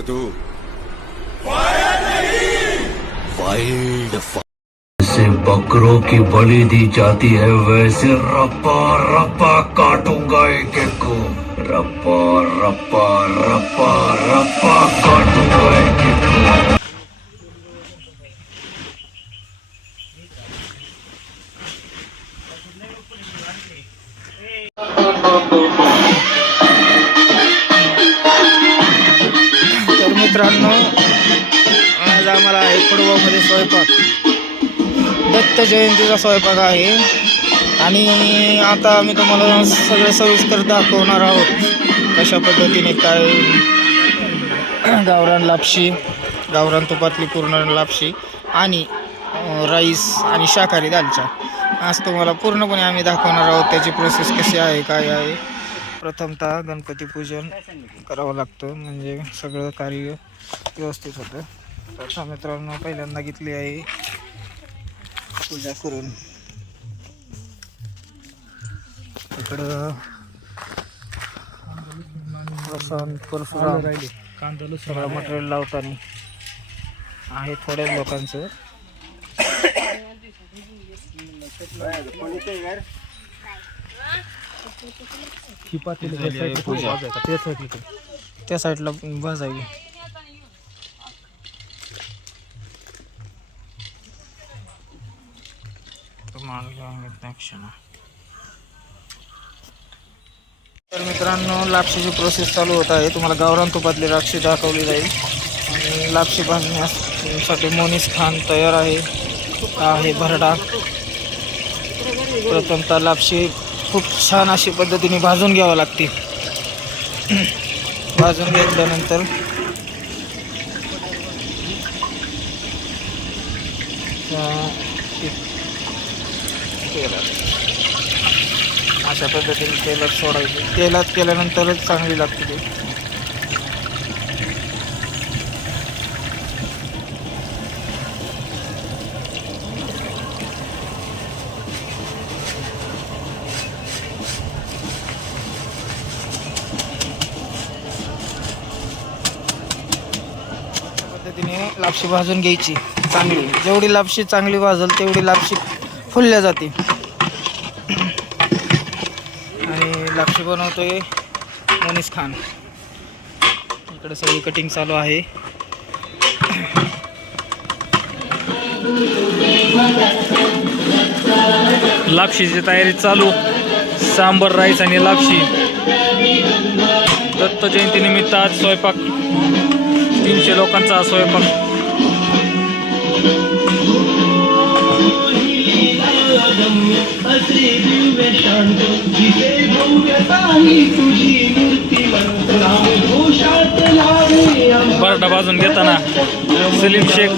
है तू। वाइल्ड जैसे बकरों की बलि दी जाती है, वैसे रप्पा रप्पा काटूँगा एक एक को। रप्पा रप्पा रप्पा रप्पा काटूँगा जयंतीचा स्वयंपाक आहे. आणि आता आम्ही तुम्हाला सगळं सविस्तर दाखवणार आहोत कशा पद्धतीने काय गावरान लापशी गावरान तुपातली पूर्ण लापशी आणि राईस आणि शाकाहारी दालचा. आज तुम्हाला पूर्णपणे आम्ही दाखवणार आहोत त्याची प्रोसेस कशी आहे काय आहे. प्रथमतः गणपती पूजन करावं लागतं म्हणजे सगळं कार्य व्यवस्थित होतं. तर मित्रांनो पहिल्यांदा घेतली आहे. पूजा करून. इकडं प्रशांत परशुराम सगळं मटेरियल लावताना आहे थोड्या लोकांचं. त्या साईडला तर मित्रांनो लापशीची प्रोसेस चालू होत आहे. तुम्हाला गावरान तुपातली लापशी दाखवली जाईल. आणि लापशी बांधण्यासाठी मोनीस खान तयार आहे. आहे भरडा. प्रथमतः लापशी खूप छान अशी पद्धतीने भाजून घ्यावं लागते. भाजून घेतल्यानंतर त्या- तेलात अशा पद्धतीने तेलात सोडायचे. तेलात केल्यानंतरच चांगली लागते ते. अशा पद्धतीने लापशी भाजून घ्यायची चांगली. जेवढी लापशी चांगली भाजल तेवढी लापशी फुलल्या जाते. आणि बनवतो बनवतोय मोनीस खान. इकडे सगळी कटिंग चालू आहे. लापशीची तयारी चालू. सांबर राईस आणि लापशी. दत्त जयंतीनिमित्त आज स्वयंपाक. तीनशे लोकांचा स्वयंपाक. हा स्वयंपाक बरडा बाजून घेताना सलीम शेख.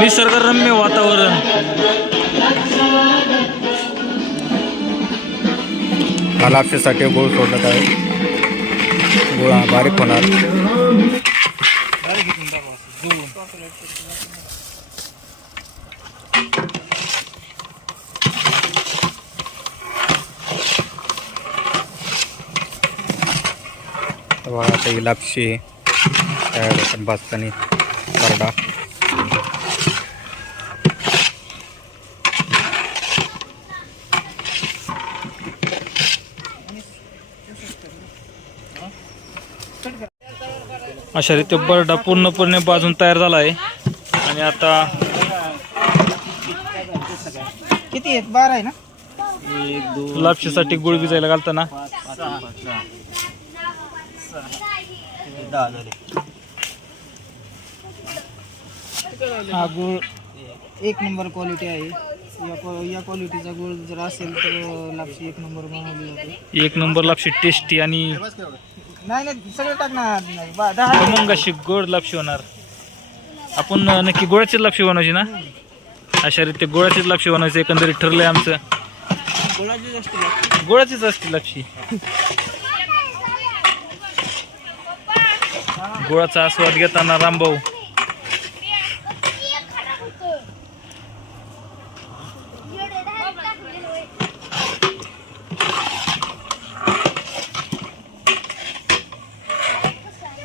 निसर्गरम्य वातावरण. लापशीसाठी गुळ सोडत आहे गुळ हा बारीक होणार. तेव्हा आता ही लापशी तयार होतात भाजताना करडा. अशा रीते बरडा पूर्णपणे बाजून तयार झाला आहे. आणि आता किती आहेत? बारा आहे ना? लापशीसाठी गुळ भिजायला घालताना. हा गुळ. एक नंबर क्वालिटी आहे. या क्वा- या क्वालिटीचा गुळ जर असेल तर लापशी एक नंबर बनवली जाते. एक नंबर लापशी टेस्टी आणि नाही नाही सगळं टाकणार नाही बा- दहा खमंग अशी गोड लापशी होणार. आपण अं, नक्की गोळ्याचीच लापशी बनवायची ना? अशा रीते गोळ्याचीच लापशी बनवायची एकंदरीत ठरलंय आमचं. गुळाची गोळ्याचीच असते लापशी. गुळाचा आस्वाद घेताना रामभाऊ.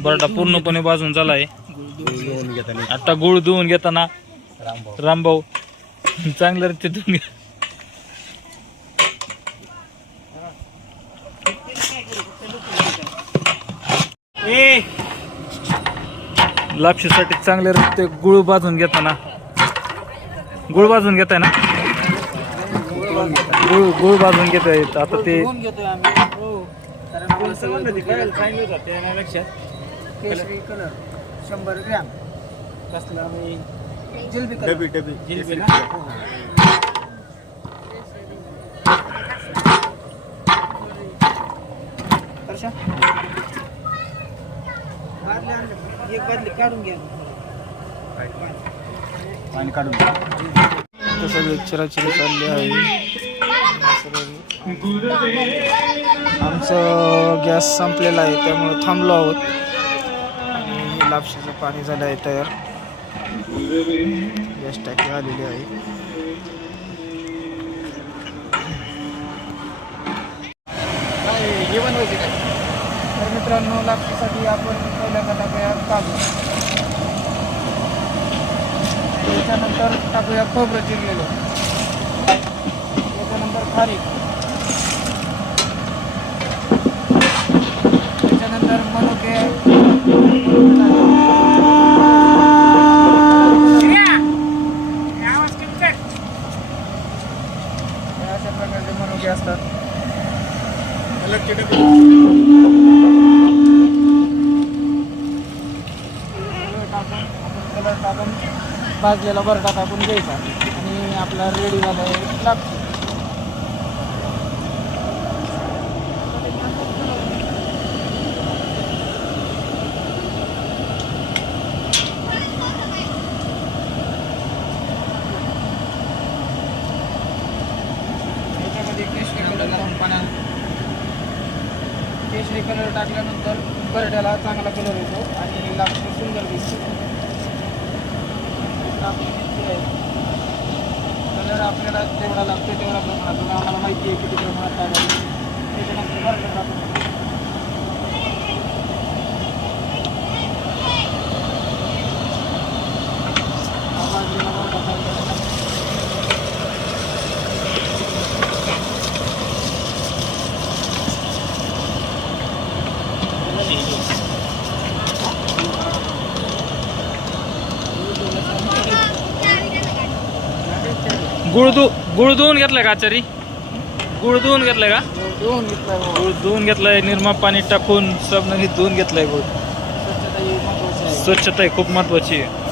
बरडा पूर्णपणे बाजून झालाय. आता गुळ धुवून घेताना रामभाऊ. चांगलं रीती धुवून घ्या लापशीसाठी चांगले रीते गुळ भाजून घेताना. गुळ भाजून घेताय ना? गुळ गुळ भाजून घेत आहेत आता ते हो. शंभर ग्रॅम. कसला आम्ही? जिलबी डबी डबी. जिलबी ना? हर्षा? बादली आणली. एक बादली काढून घ्या. पाणी काढून सगळे चिराचिरी चालली आहे. आमचं गॅस संपलेला आहे त्यामुळे थांबलो आहोत. आणि हे लापशीचं पाणी झालं आहे तयार. गॅस टाकी आलेली आहे. तर मित्रांनो लागतीसाठी आपण पहिल्यांदा टाकूया काजू त्याच्यानंतर टाकूया खोबरं चिरलेलं. त्याच्यानंतर खारीक. भाजलेला बरडा टाकून घ्यायचा आणि आपला रेडी झाला लागतो केशरी कलर पाण्यात. केशरी कलर टाकल्यानंतर बरड्याला चांगला कलर येतो आणि लापशी सुंदर दिसतो. कलर आपल्याला जेवढा लागतो तेवढा प्रमाणात आम्हाला माहिती आहे किती प्रमाणात टाकायचं त्याच्यानंतर बरडा टाकून हा भाजलेला बरडा टाकायचा. गुळ धु गुळ धुवून घेतलाय का आचारी? गुळ धुवून घेतलाय का? धुवून घेतला गुळ धुवून घेतलाय निर्मा पाणी टाकून सब नदी धुवून घेतलाय गुळ. स्वच्छता ही आहे. स्वच्छता आहे खूप महत्वाची आहे.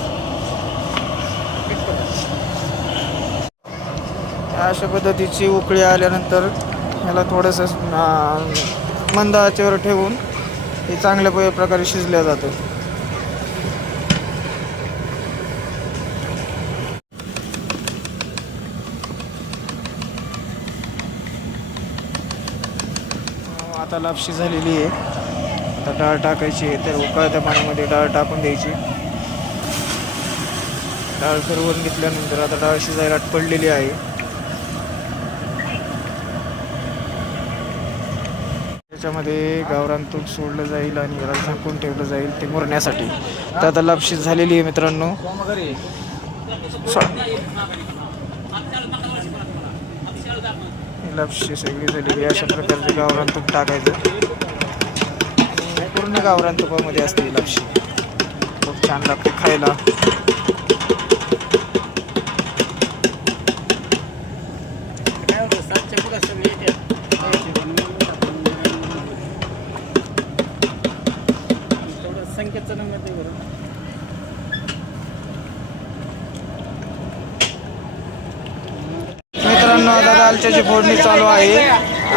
अशा पद्धतीची उकळी आल्यानंतर याला थोडंसं मंद आचेवर ठेवून हे चांगल्या प्रकारे शिजल्या जातं अं, आता लापशी झालेली आहे. आता डाळ टाकायची आहे तर उकळत्या पाण्यामध्ये डाळ टाकून द्यायची. डाळ फिरवून घेतल्यानंतर आता डाळ शिजायला पडलेली आहे. त्याच्यामध्ये गावरान तूप सोडलं जाईल आणि याला झाकून ठेवलं जाईल ते मुरण्यासाठी. तर आता लापशी झालेली आहे मित्रांनो सॉ- ही लापशी सगळी झालेली अशा प्रकारचे गावरान तूप टाकायचं. पूर्ण गावरान तुपामध्ये असते लक्ष खूप छान लागते खायला मित्रांनो आता दालच्याची फोडणी चालू आहे.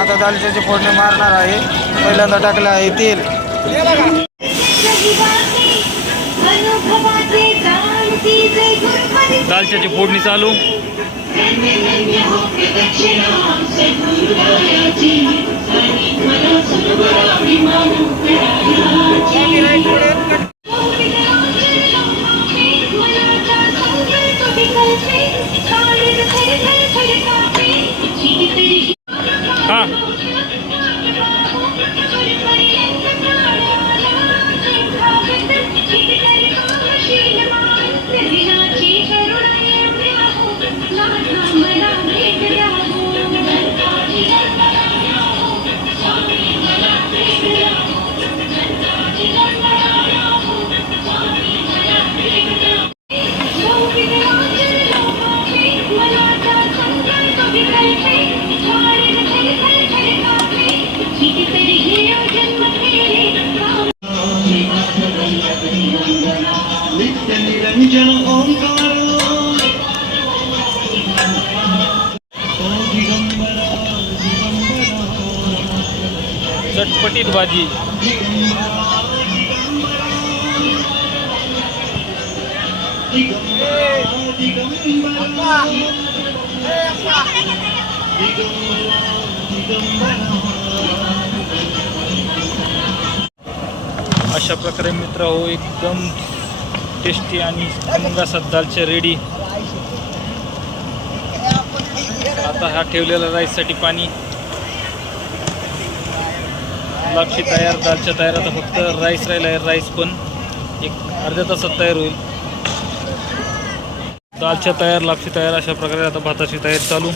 आता दालच्याची फोडणी मारणार आहे. पहिल्यांदा टाकलं आहे तेल. दालच्याची फोडणी चालू. चटपटीत भाजी अशा प्रकारे मित्र हो एकदम टेस्टी आणि खमंग असा दालच्या रेडी आता हा ठेवलेला राईससाठी पाणी. लापशी तयार दालच्या तयार. आता फक्त राईस राहिला आहे राईस पण. एक अर्ध्या तासात तयार होईल. दालच्या तयार लापशी तयार अशा प्रकारे आता भाताची तयारी चालू.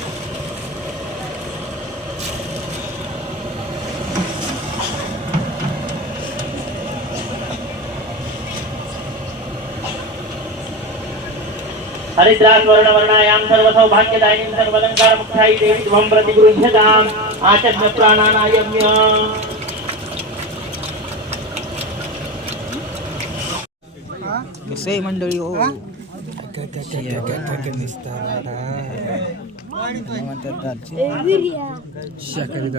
हरिद्रास्वर्णवर्णायां सर्वलंकार सर्वलङ्कारमुख्यायि देवी त्वं प्रतिगृह्यताम। आचक्ष्य प्राणानायम्य। कसं आहे मंडळी हो शाकाहारी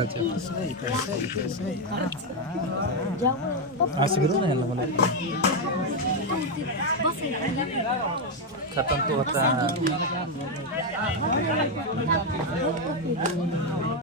खाता तो होता